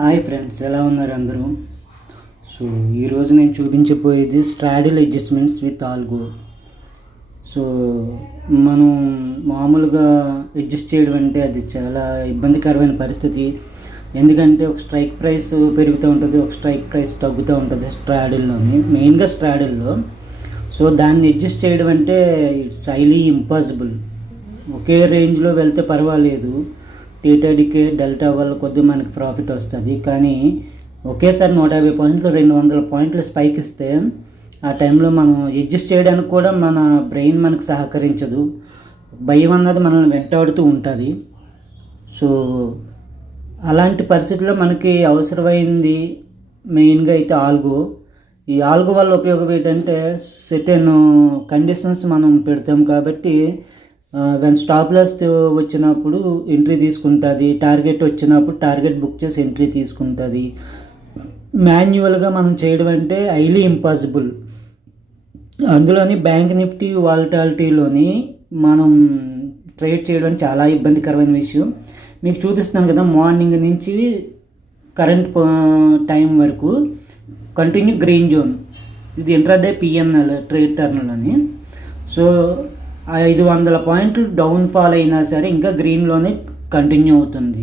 Hi friends, ఎలా ఉన్నారు అందరూ? సో ఈరోజు నేను చూపించబోయేది straddle adjustments with algo. So మనం మామూలుగా అడ్జస్ట్ చేయడం అంటే అది చాలా ఇబ్బందికరమైన పరిస్థితి. ఎందుకంటే ఒక స్ట్రైక్ ప్రైస్ పెరుగుతూ ఉంటుంది, ఒక స్ట్రైక్ ప్రైస్ తగ్గుతూ ఉంటుంది మెయిన్గా స్ట్రాడిల్లో. సో దాన్ని అడ్జస్ట్ చేయడం అంటే ఇట్స్ హైలీ ఇంపాసిబుల్. ఒకే రేంజ్లో వెళ్తే పర్వాలేదు, టీటీడీకే డెల్టా వల్ల కొద్దిగా మనకి ప్రాఫిట్ వస్తుంది. కానీ ఒకేసారి 150 పాయింట్లు 200 పాయింట్లు స్పైక్ ఇస్తే ఆ టైంలో మనం అడ్జస్ట్ చేయడానికి కూడా మన బ్రెయిన్ మనకు సహకరించదు. భయం అన్నది మనల్ని వెంటాడుతూ ఉంటుంది. సో అలాంటి పరిస్థితుల్లో మనకి అవసరమైంది మెయిన్గా అయితే ఆల్గో. ఈ ఆల్గో వల్ల ఉపయోగం ఏంటంటే సెర్టెన్ కండిషన్స్ మనం పెడతాం కాబట్టి వెన్ స్టాప్ లాస్ వచ్చినప్పుడు ఎంట్రీ తీసుకుంటుంది, టార్గెట్ వచ్చినప్పుడు టార్గెట్ బుక్ చేసి ఎంట్రీ తీసుకుంటుంది. మాన్యువల్గా మనం చేయడం అంటే హైలీ ఇంపాసిబుల్. అందులోని బ్యాంక్ నిఫ్టీ వాలటాలిటీలోని మనం ట్రేడ్ చేయడం చాలా ఇబ్బందికరమైన విషయం. మీకు చూపిస్తున్నాను కదా, మార్నింగ్ నుంచి కరెంట్ టైం వరకు కంటిన్యూ గ్రీన్ జోన్. ఇది ఇంట్రాడే పిఎన్ఎల్ ట్రేడ్ టర్న్లోని. సో 500 పాయింట్లు డౌన్ ఫాల్ అయినా సరే ఇంకా గ్రీన్లోనే కంటిన్యూ అవుతుంది.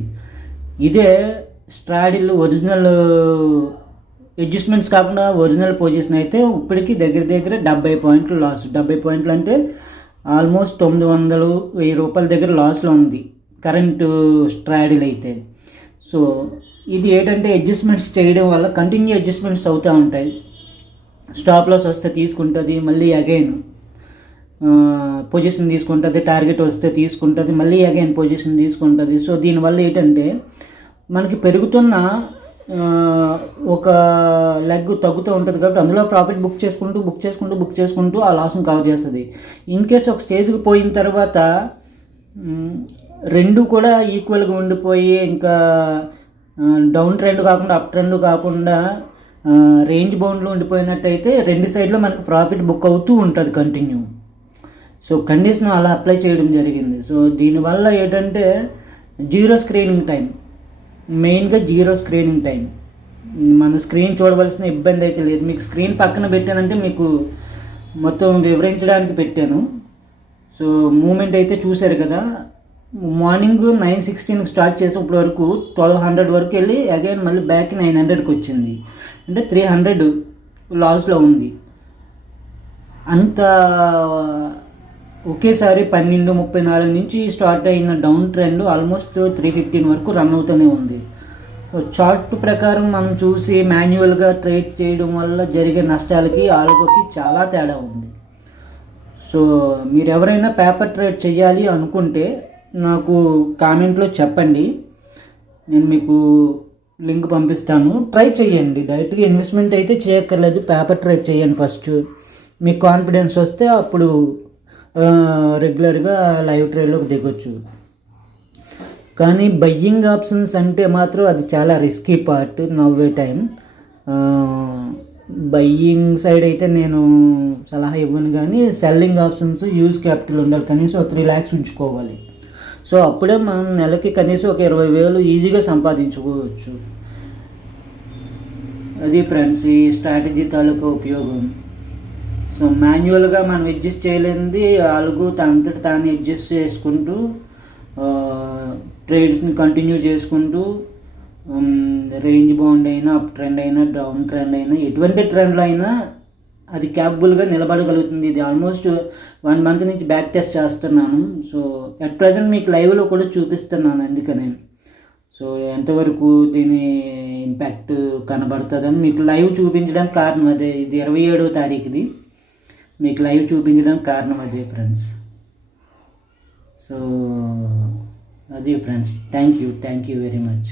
ఇదే స్ట్రాడిల్ ఒరిజినల్ అడ్జస్ట్మెంట్స్ కాకుండా ఒరిజినల్ పొజిషన్ అయితే ఇప్పటికీ దగ్గర 70 పాయింట్లు లాస్. 70 పాయింట్లు అంటే ఆల్మోస్ట్ 900-1000 రూపాయల దగ్గర లాస్లో ఉంది కరెంటు స్ట్రాడిల్ అయితే. సో ఇది ఏంటంటే అడ్జస్ట్మెంట్స్ చేయడం వల్ల కంటిన్యూ అడ్జస్ట్మెంట్స్ అవుతూ ఉంటాయి. స్టాప్ లాస్ వస్తే తీసుకుంటుంది, మళ్ళీ అగైన్ పొజిషన్ తీసుకుంటుంది, టార్గెట్ వస్తే తీసుకుంటుంది, మళ్ళీ అగైన్ పొజిషన్ తీసుకుంటుంది. సో దీనివల్ల ఏంటంటే మనకి పెరుగుతున్న ఒక లెగ్ తగ్గుతూ ఉంటుంది కాబట్టి అందులో ప్రాఫిట్ బుక్ చేసుకుంటూ ఆ లాస్ను కవర్ చేస్తుంది. ఇన్ కేసు ఒక స్టేజ్కి పోయిన తర్వాత రెండు కూడా ఈక్వల్గా ఉండిపోయి ఇంకా డౌన్ ట్రెండ్ కాకుండా అప్ ట్రెండ్ కాకుండా రేంజ్ బౌండ్లో ఉండిపోయినట్టయితే రెండు సైడ్లో మనకి ప్రాఫిట్ బుక్ అవుతూ ఉంటుంది కంటిన్యూ. సో కండిషన్ అలా అప్లై చేయడం జరిగింది. సో దీనివల్ల ఏంటంటే జీరో స్క్రీనింగ్ టైం, మెయిన్గా జీరో స్క్రీనింగ్ టైం. మన స్క్రీన్ చూడవలసిన ఇబ్బంది అయితే లేదు. మీకు స్క్రీన్ పక్కన పెట్టానంటే మీకు మొత్తం వివరించడానికి పెట్టాను. సో మూమెంట్ అయితే చూశారు కదా, మార్నింగ్ 9:16 స్టార్ట్ చేసి ఇప్పటి వరకు 1200 వరకు వెళ్ళి అగైన్ మళ్ళీ బ్యాక్ 900కి వచ్చింది. అంటే 300 లాస్లో ఉంది. అంత ఒకేసారి 12:34 నుంచి స్టార్ట్ అయిన డౌన్ ట్రెండ్ ఆల్మోస్ట్ 315 వరకు రన్ అవుతూనే ఉంది. చార్ట్ ప్రకారం మనం చూసి మాన్యువల్గా ట్రేడ్ చేయడం వల్ల జరిగే నష్టాలకి ఆల్గోకి చాలా తేడా ఉంది. సో మీరు ఎవరైనా పేపర్ ట్రేడ్ చేయాలి అనుకుంటే నాకు కామెంట్లో చెప్పండి, నేను మీకు లింక్ పంపిస్తాను. ట్రై చేయండి, డైరెక్ట్గా ఇన్వెస్ట్మెంట్ అయితే చేయక్కర్లేదు, పేపర్ ట్రేడ్ చేయండి ఫస్ట్. మీకు కాన్ఫిడెన్స్ వస్తే అప్పుడు రెగ్యులర్గా లైవ్ ట్రేడ్లోకి దిగొచ్చు. కానీ బయ్యింగ్ ఆప్షన్స్ అంటే మాత్రం అది చాలా రిస్కీ పార్ట్ నవ్వే టైం. బయ్యింగ్ సైడ్ అయితే నేను సలహా ఇవ్వను, కానీ సెల్లింగ్ ఆప్షన్స్ యూజ్ క్యాపిటల్ ఉండాలి, కనీసం 3 lakhs ఉంచుకోవాలి. సో అప్పుడే మనం నెలకి కనీసం ఒక 20,000 ఈజీగా సంపాదించుకోవచ్చు. అది ఫ్రెండ్స్ ఈ స్ట్రాటజీ తాలూకా ఉపయోగం. సో మాన్యువల్గా మనం అడ్జస్ట్ చేయలేనిది ఆల్గో తనంతట తాను అడ్జస్ట్ చేసుకుంటూ ట్రేడ్స్ని కంటిన్యూ చేసుకుంటూ రేంజ్ బౌండ్ అయినా అప్ ట్రెండ్ అయినా డౌన్ ట్రెండ్ అయినా ఎటువంటి ట్రెండ్లో అయినా అది క్యాపబుల్గా నిలబడగలుగుతుంది. ఇది ఆల్మోస్ట్ 1 month నుంచి బ్యాక్ టెస్ట్ చేస్తున్నాను. సో అట్ ప్రజెంట్ మీకు లైవ్లో కూడా చూపిస్తున్నాను. అందుకనే సో ఎంతవరకు దీని ఇంపాక్ట్ కనబడుతుందని మీకు లైవ్ చూపించడానికి కారణం అదే. ఇది 27వ తారీఖుది, మీకు లైవ్ చూపించడానికి కారణం అదే ఫ్రెండ్స్. సో అది friends, thank you very much.